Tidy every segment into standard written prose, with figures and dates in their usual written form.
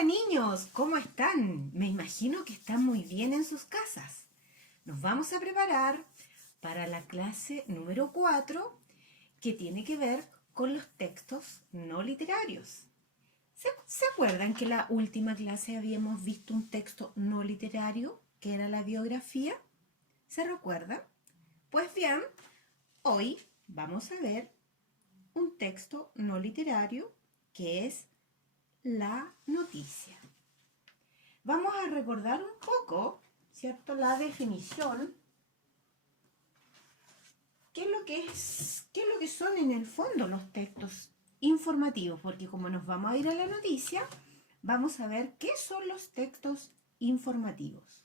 Hola niños, ¿cómo están? Me imagino que están muy bien en sus casas. Nos vamos a preparar para la clase número 4 que tiene que ver con los textos no literarios. ¿Se acuerdan que en la última clase habíamos visto un texto no literario que era la biografía? ¿Se recuerdan? Pues bien, hoy vamos a ver un texto no literario que es la noticia. Vamos a recordar un poco, ¿cierto?, la definición. ¿Qué es lo que son en el fondo los textos informativos? Porque como nos vamos a ir a la noticia, vamos a ver qué son los textos informativos.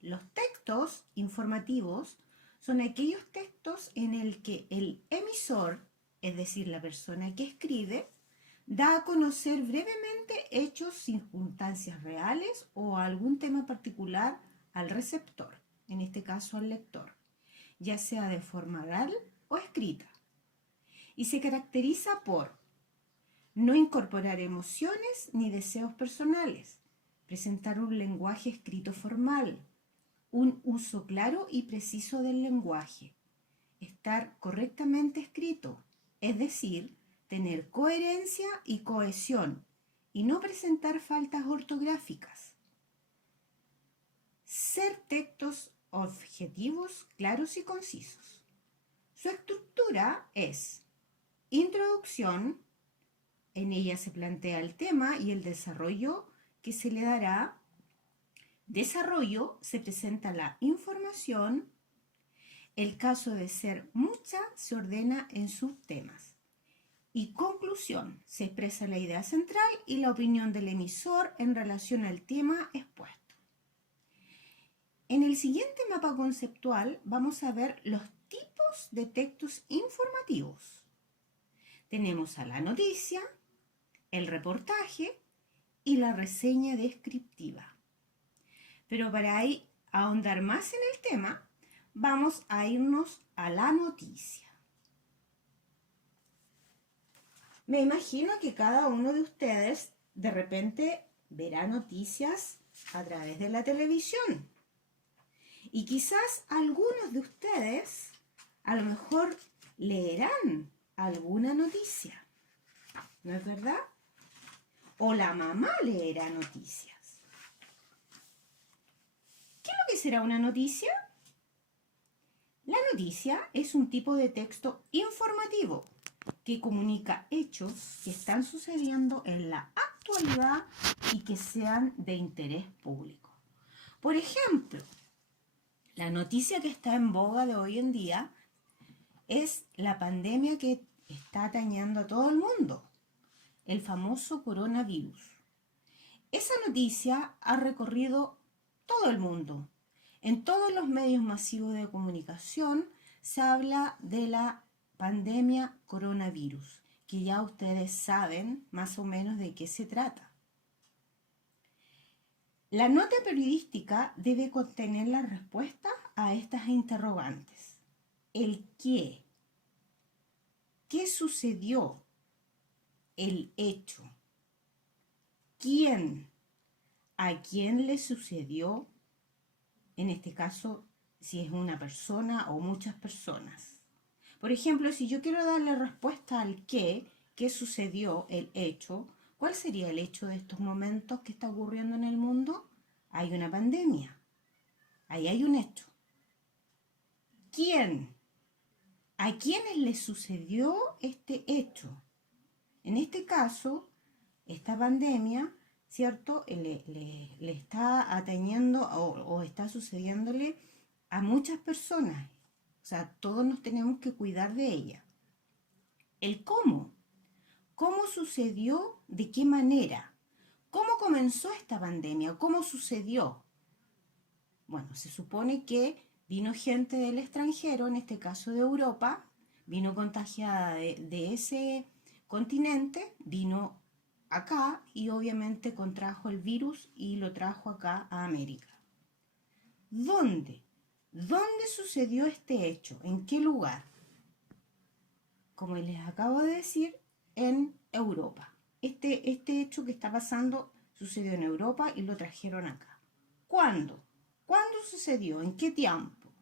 Los textos informativos son aquellos textos en el que el emisor, es decir, la persona que escribe, da a conocer brevemente hechos, circunstancias reales o algún tema particular al receptor, en este caso al lector, ya sea de forma oral o escrita. Y se caracteriza por no incorporar emociones ni deseos personales, presentar un lenguaje escrito formal, un uso claro y preciso del lenguaje, estar correctamente escrito, es decir, tener coherencia y cohesión y no presentar faltas ortográficas. Ser textos objetivos, claros y concisos. Su estructura es introducción, en ella se plantea el tema y el desarrollo que se le dará. Desarrollo, se presenta la información. El caso de ser mucha se ordena en subtemas. Y conclusión, se expresa la idea central y la opinión del emisor en relación al tema expuesto. En el siguiente mapa conceptual vamos a ver los tipos de textos informativos. Tenemos a la noticia, el reportaje y la reseña descriptiva. Pero para ahondar más en el tema, vamos a irnos a la noticia. Me imagino que cada uno de ustedes de repente verá noticias a través de la televisión. Y quizás algunos de ustedes a lo mejor leerán alguna noticia. ¿No es verdad? O la mamá leerá noticias. ¿Qué es lo que será una noticia? La noticia es un tipo de texto informativo que comunica hechos que están sucediendo en la actualidad y que sean de interés público. Por ejemplo, la noticia que está en boga de hoy en día es la pandemia que está atañendo a todo el mundo, el famoso coronavirus. Esa noticia ha recorrido todo el mundo. En todos los medios masivos de comunicación se habla de la pandemia coronavirus, que ya ustedes saben más o menos de qué se trata. La nota periodística debe contener la respuesta a estas interrogantes. El qué sucedió, el hecho, quién, a quién le sucedió, en este caso si es una persona o muchas personas. Por ejemplo, si yo quiero darle respuesta al qué sucedió, el hecho, ¿cuál sería el hecho de estos momentos que está ocurriendo en el mundo? Hay una pandemia. Ahí hay un hecho. ¿Quién? ¿A quiénes les sucedió este hecho? En este caso, esta pandemia, ¿cierto?, le está atañendo o está sucediéndole a muchas personas. O sea, todos nos tenemos que cuidar de ella. El cómo. ¿Cómo sucedió? ¿De qué manera? ¿Cómo comenzó esta pandemia? ¿Cómo sucedió? Bueno, se supone que vino gente del extranjero, en este caso de Europa, vino contagiada de ese continente, vino acá y obviamente contrajo el virus y lo trajo acá a América. ¿Dónde? ¿Dónde sucedió este hecho? ¿En qué lugar? Como les acabo de decir, en Europa. Este hecho que está pasando sucedió en Europa y lo trajeron acá. ¿Cuándo? ¿Cuándo sucedió? ¿En qué tiempo?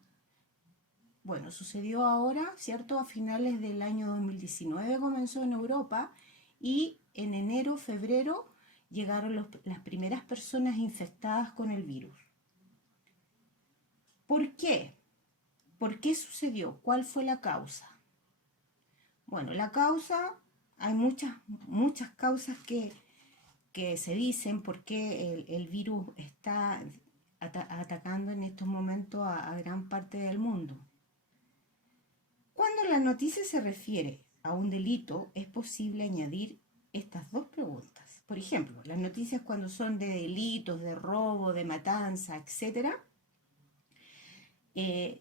Bueno, sucedió ahora, ¿cierto? A finales del año 2019 comenzó en Europa y en enero, febrero llegaron las primeras personas infectadas con el virus. ¿Por qué? ¿Por qué sucedió? ¿Cuál fue la causa? Bueno, la causa, hay muchas causas que se dicen por qué el virus está atacando en estos momentos a gran parte del mundo. Cuando la noticia se refiere a un delito, es posible añadir estas dos preguntas. Por ejemplo, las noticias cuando son de delitos, de robo, de matanza, etc.,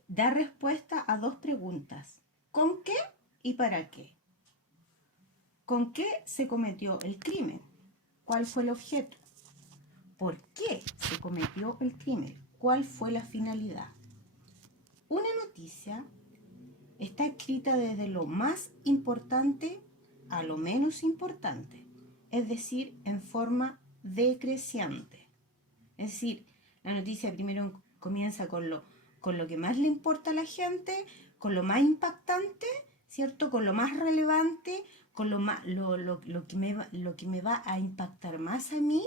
da respuesta a dos preguntas. ¿Con qué y para qué? ¿Con qué se cometió el crimen? ¿Cuál fue el objeto? ¿Por qué se cometió el crimen? ¿Cuál fue la finalidad? Una noticia está escrita desde lo más importante a lo menos importante, es decir, en forma decreciente. Es decir, la noticia primero comienza con lo que más le importa a la gente, con lo más impactante, ¿cierto? Con lo más relevante, con lo que me va a impactar más a mí,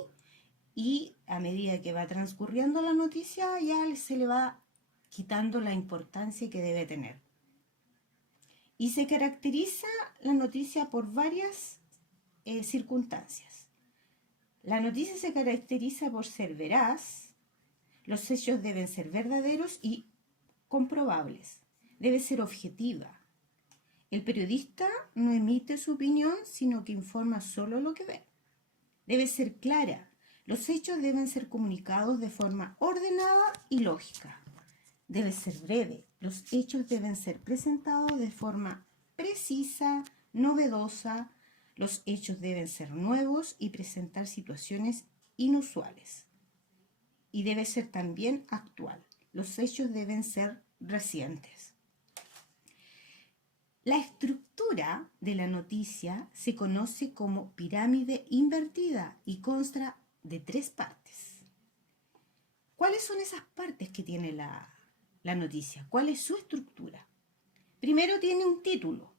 y a medida que va transcurriendo la noticia ya se le va quitando la importancia que debe tener. Y se caracteriza la noticia por varias circunstancias. La noticia se caracteriza por ser veraz, los hechos deben ser verdaderos y comprobables, debe ser objetiva. El periodista no emite su opinión, sino que informa solo lo que ve. Debe ser clara, los hechos deben ser comunicados de forma ordenada y lógica. Debe ser breve, los hechos deben ser presentados de forma precisa, novedosa, los hechos deben ser nuevos y presentar situaciones inusuales. Y debe ser también actual, los hechos deben ser recientes. La estructura de la noticia se conoce como pirámide invertida y consta de 3 partes. ¿Cuáles son esas partes que tiene la noticia? ¿Cuál es su estructura? Primero tiene un título.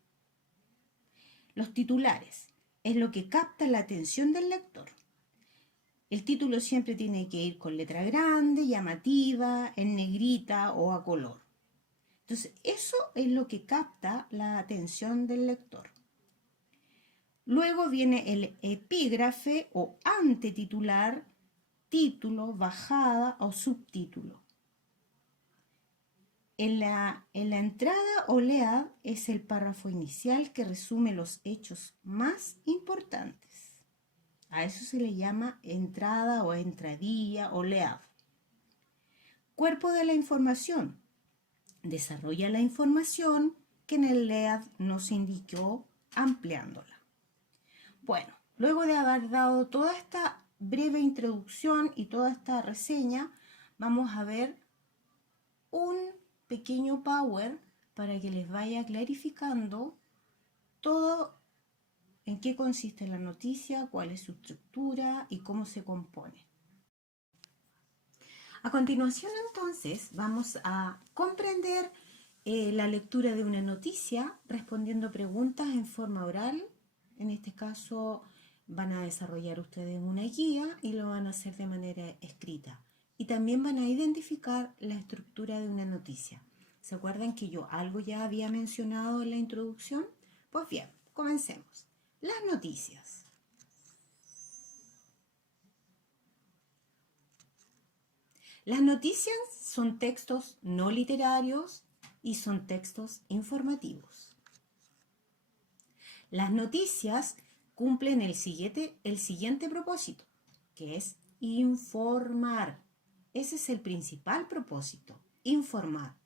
Los titulares es lo que capta la atención del lector. El título siempre tiene que ir con letra grande, llamativa, en negrita o a color. Entonces, eso es lo que capta la atención del lector. Luego viene el epígrafe o antetitular, título, bajada o subtítulo. En la entrada o lead es el párrafo inicial que resume los hechos más importantes. A eso se le llama entrada o entradilla o lead. Cuerpo de la información. Desarrolla la información que en el lead no se indicó, ampliándola. Bueno, luego de haber dado toda esta breve introducción y toda esta reseña, vamos a ver un pequeño power para que les vaya clarificando todo en qué consiste la noticia, cuál es su estructura y cómo se compone. A continuación, entonces, vamos a comprender la lectura de una noticia respondiendo preguntas en forma oral. En este caso, van a desarrollar ustedes una guía y lo van a hacer de manera escrita. Y también van a identificar la estructura de una noticia. ¿Se acuerdan que yo algo ya había mencionado en la introducción? Pues bien, comencemos. Las noticias. Las noticias son textos no literarios y son textos informativos. Las noticias cumplen el siguiente propósito, que es informar. Ese es el principal propósito, informar.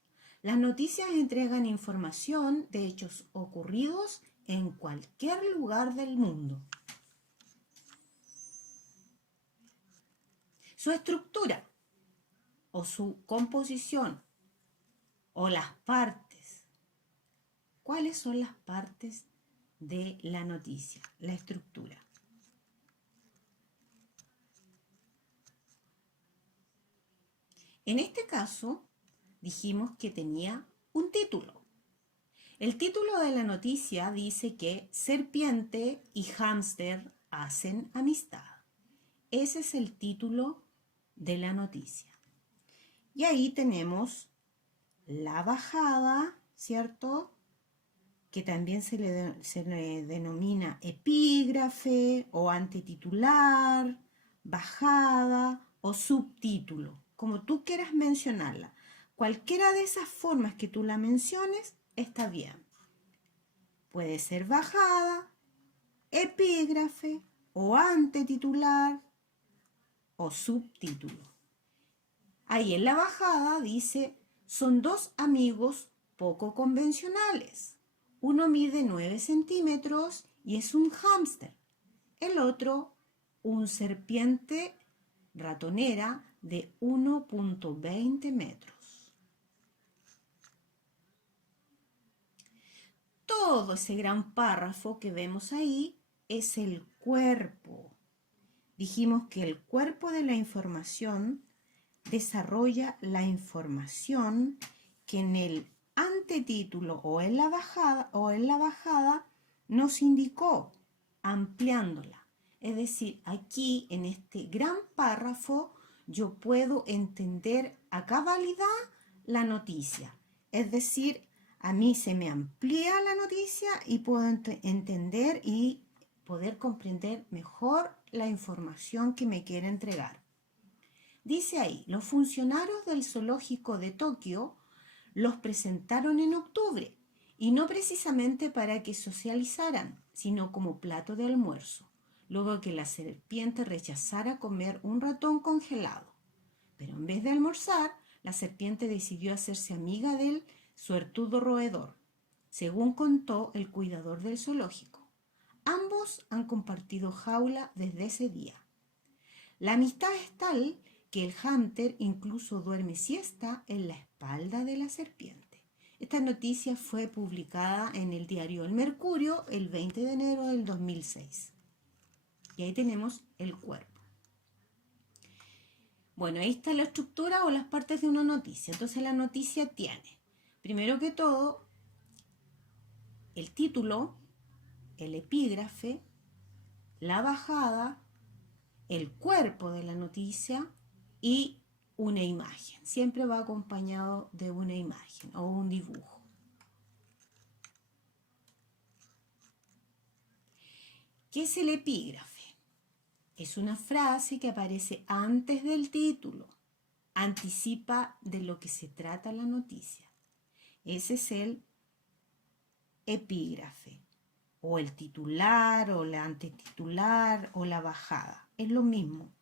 Las noticias entregan información de hechos ocurridos en cualquier lugar del mundo. Su estructura o su composición o las partes. ¿Cuáles son las partes de la noticia? La estructura. En este caso, dijimos que tenía un título. El título de la noticia dice que serpiente y hámster hacen amistad. Ese es el título de la noticia. Y ahí tenemos la bajada, ¿cierto? Que también se le denomina epígrafe o antititular, bajada o subtítulo, como tú quieras mencionarla. Cualquiera de esas formas que tú la menciones está bien. Puede ser bajada, epígrafe o antititular o subtítulo. Ahí en la bajada dice, son dos amigos poco convencionales. Uno mide 9 centímetros y es un hámster. El otro, un serpiente ratonera de 1,20 metros. Todo ese gran párrafo que vemos ahí es el cuerpo. Dijimos que el cuerpo de la información desarrolla la información que en el antetítulo o en la bajada nos indicó, ampliándola. Es decir, aquí en este gran párrafo yo puedo entender a cabalidad la noticia. Es decir, a mí se me amplía la noticia y puedo entender y poder comprender mejor la información que me quiere entregar. Dice ahí, los funcionarios del zoológico de Tokio los presentaron en octubre, y no precisamente para que socializaran, sino como plato de almuerzo, luego que la serpiente rechazara comer un ratón congelado. Pero en vez de almorzar, la serpiente decidió hacerse amiga del suertudo roedor, según contó el cuidador del zoológico. Ambos han compartido jaula desde ese día. La amistad es tal que el hámster incluso duerme siesta en la espalda de la serpiente. Esta noticia fue publicada en el diario El Mercurio el 20 de enero del 2006. Y ahí tenemos el cuerpo. Bueno, ahí está la estructura o las partes de una noticia. Entonces la noticia tiene, primero que todo, el título, el epígrafe, la bajada, el cuerpo de la noticia y una imagen. Siempre va acompañado de una imagen o un dibujo. ¿Qué es el epígrafe? Es una frase que aparece antes del título. Anticipa de lo que se trata la noticia. Ese es el epígrafe. O el titular, o la antititular, o la bajada. Es lo mismo.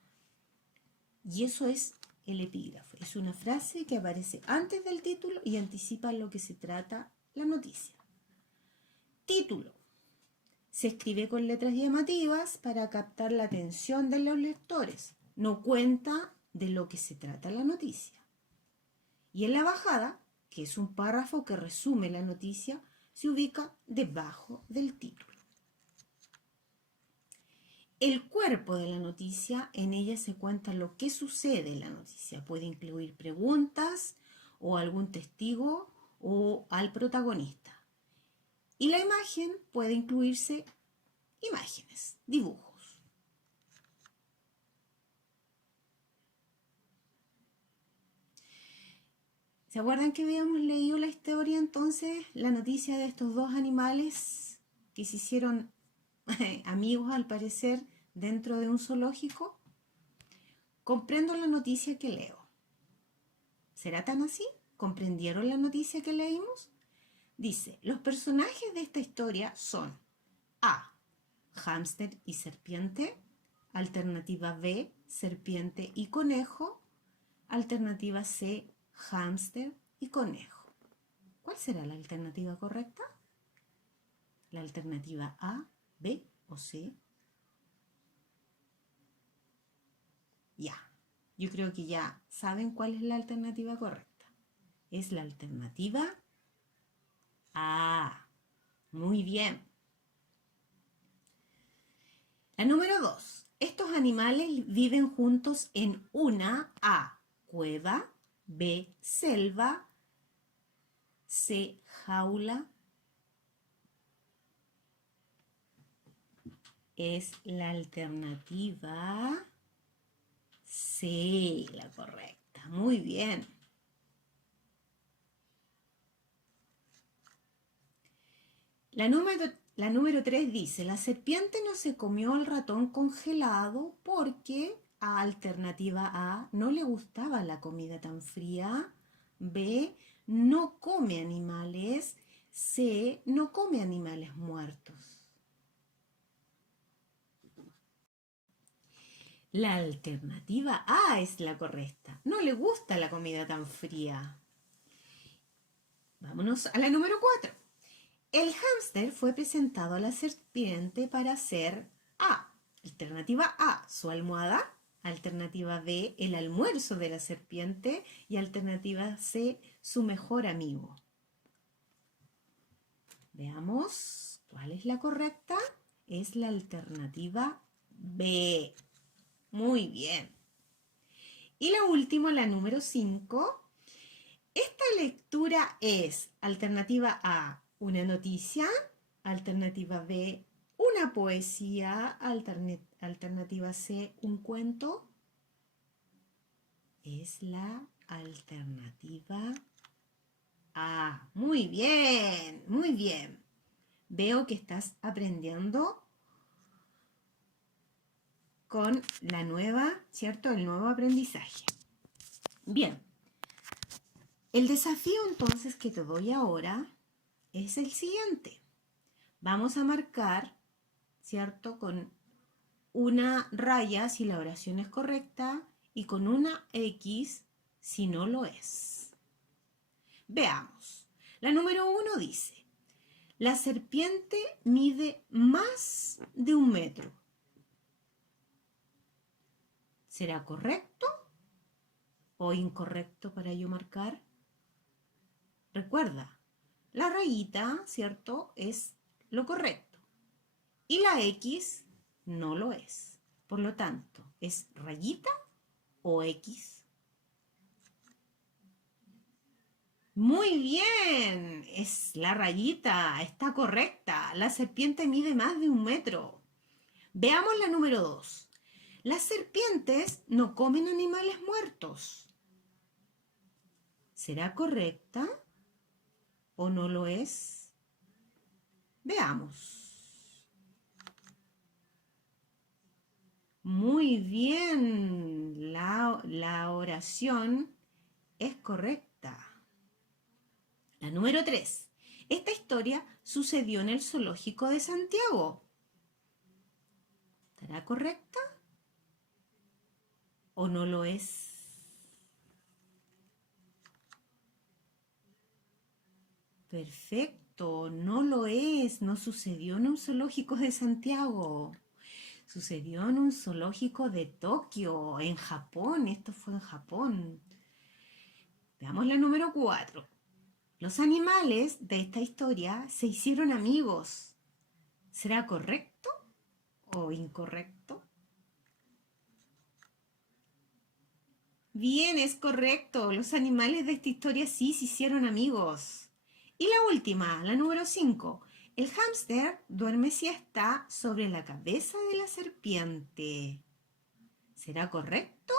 Y eso es el epígrafe. Es una frase que aparece antes del título y anticipa lo que se trata la noticia. Título. Se escribe con letras llamativas para captar la atención de los lectores. No cuenta de lo que se trata la noticia. Y en la bajada, que es un párrafo que resume la noticia, se ubica debajo del título. El cuerpo de la noticia, en ella se cuenta lo que sucede en la noticia. Puede incluir preguntas o algún testigo o al protagonista. Y la imagen puede incluirse imágenes, dibujos. ¿Se acuerdan que habíamos leído la historia entonces? La noticia de estos dos animales que se hicieron amigos al parecer dentro de un zoológico. Comprendo la noticia que leo. ¿Será tan así? ¿Comprendieron la noticia que leímos? Dice, los personajes de esta historia son A, hámster y serpiente. Alternativa B, serpiente y conejo. Alternativa C, hámster y conejo. ¿Cuál será la alternativa correcta? ¿La alternativa A, B o C? Ya, yo creo que ya saben cuál es la alternativa correcta. Es la alternativa A. Muy bien. La número 2. Estos animales viven juntos en una A, cueva, B, selva. C, jaula. Es la alternativa C, la correcta. Muy bien. La número 3 dice, la serpiente no se comió al ratón congelado porque a alternativa A no le gustaba la comida tan fría, B no come animales, C no come animales muertos. La alternativa A es la correcta. No le gusta la comida tan fría. Vámonos a la número 4. El hámster fue presentado a la serpiente para ser A. Alternativa A, su almohada. Alternativa B, el almuerzo de la serpiente. Y alternativa C, su mejor amigo. Veamos cuál es la correcta. Es la alternativa B. Muy bien. Y la última, la número 5. Esta lectura es alternativa A, una noticia, alternativa B, una poesía, alternativa C, un cuento. Es la alternativa A. Muy bien, muy bien. Veo que estás aprendiendo con la nueva, ¿cierto? El nuevo aprendizaje. Bien. El desafío entonces que te doy ahora es el siguiente. Vamos a marcar, ¿cierto? Con una raya si la oración es correcta y con una X si no lo es. Veamos. La número 1 dice, la serpiente mide más de 1 metro. ¿Será correcto o incorrecto para yo marcar? Recuerda, la rayita, ¿cierto?, es lo correcto. Y la X no lo es. Por lo tanto, ¿es rayita o X? Muy bien, es la rayita, está correcta. La serpiente mide más de 1 metro. Veamos la número 2. Las serpientes no comen animales muertos. ¿Será correcta o no lo es? Veamos. Muy bien, la oración es correcta. La número 3. Esta historia sucedió en el zoológico de Santiago. ¿Estará correcta o no lo es? Perfecto, no lo es, no sucedió en un zoológico de Santiago. Sucedió en un zoológico de Tokio, en Japón. Esto fue en Japón. Veamos la número 4. Los animales de esta historia se hicieron amigos. ¿Será correcto o incorrecto? Bien, es correcto. Los animales de esta historia sí se hicieron amigos. Y la última, la número 5. El hámster duerme siesta sobre la cabeza de la serpiente. ¿Será correcto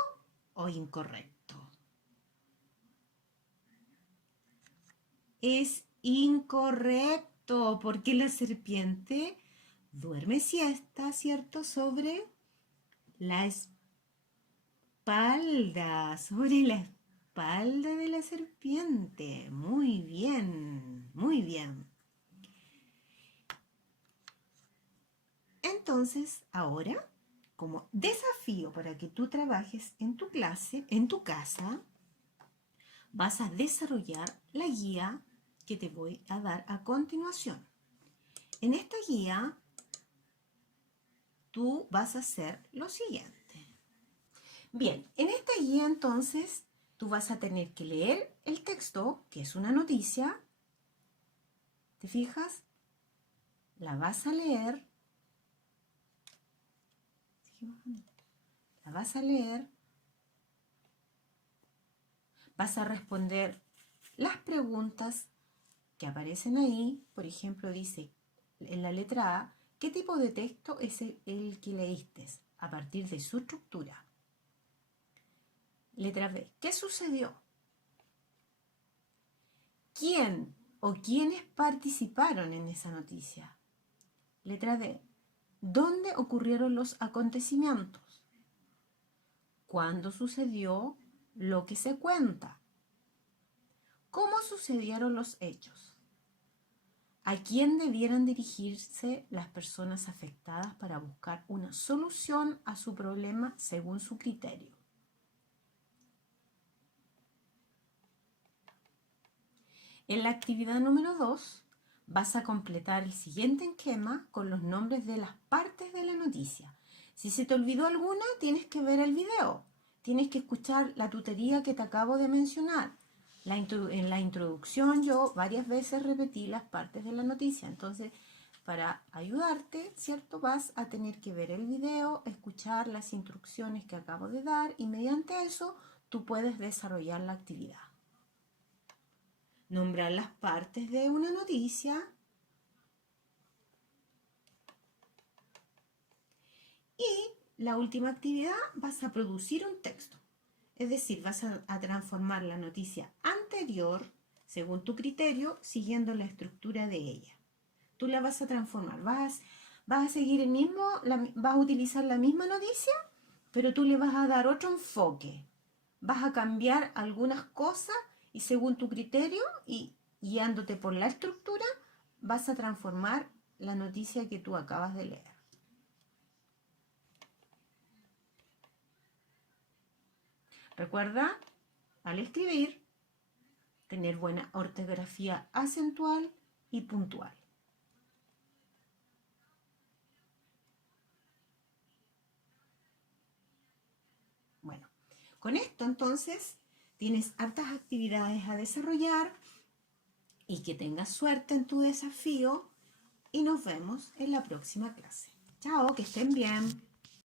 o incorrecto? Es incorrecto, porque la serpiente duerme siesta, ¿cierto? Sobre la espalda, sobre la espalda de la serpiente. Muy bien, muy bien. Entonces, ahora, como desafío para que tú trabajes en tu clase, en tu casa, vas a desarrollar la guía que te voy a dar a continuación. En esta guía, tú vas a hacer lo siguiente. Bien, en esta guía entonces, tú vas a tener que leer el texto, que es una noticia. ¿Te fijas? La vas a leer. La vas a leer. Vas a responder las preguntas que aparecen ahí. Por ejemplo, dice en la letra A, ¿qué tipo de texto es el que leíste? A partir de su estructura. Letra B, ¿qué sucedió? ¿Quién o quiénes participaron en esa noticia? Letra D, ¿dónde ocurrieron los acontecimientos? ¿Cuándo sucedió lo que se cuenta? ¿Cómo sucedieron los hechos? ¿A quién debieran dirigirse las personas afectadas para buscar una solución a su problema según su criterio? En la actividad número 2 vas a completar el siguiente esquema con los nombres de las partes de la noticia. Si se te olvidó alguna, tienes que ver el video. Tienes que escuchar la tutoría que te acabo de mencionar. En la introducción yo varias veces repetí las partes de la noticia. Entonces, para ayudarte, ¿cierto? Vas a tener que ver el video, escuchar las instrucciones que acabo de dar y mediante eso tú puedes desarrollar la actividad. Nombrar las partes de una noticia y la última actividad vas a producir un texto. Es decir, vas a transformar la noticia anterior según tu criterio, siguiendo la estructura de ella. Tú la vas a transformar, vas a seguir vas a utilizar la misma noticia, pero tú le vas a dar otro enfoque. Vas a cambiar algunas cosas y según tu criterio y guiándote por la estructura, vas a transformar la noticia que tú acabas de leer. Recuerda, al escribir, tener buena ortografía acentual y puntual. Bueno, con esto entonces tienes hartas actividades a desarrollar y que tengas suerte en tu desafío y nos vemos en la próxima clase. Chao, que estén bien.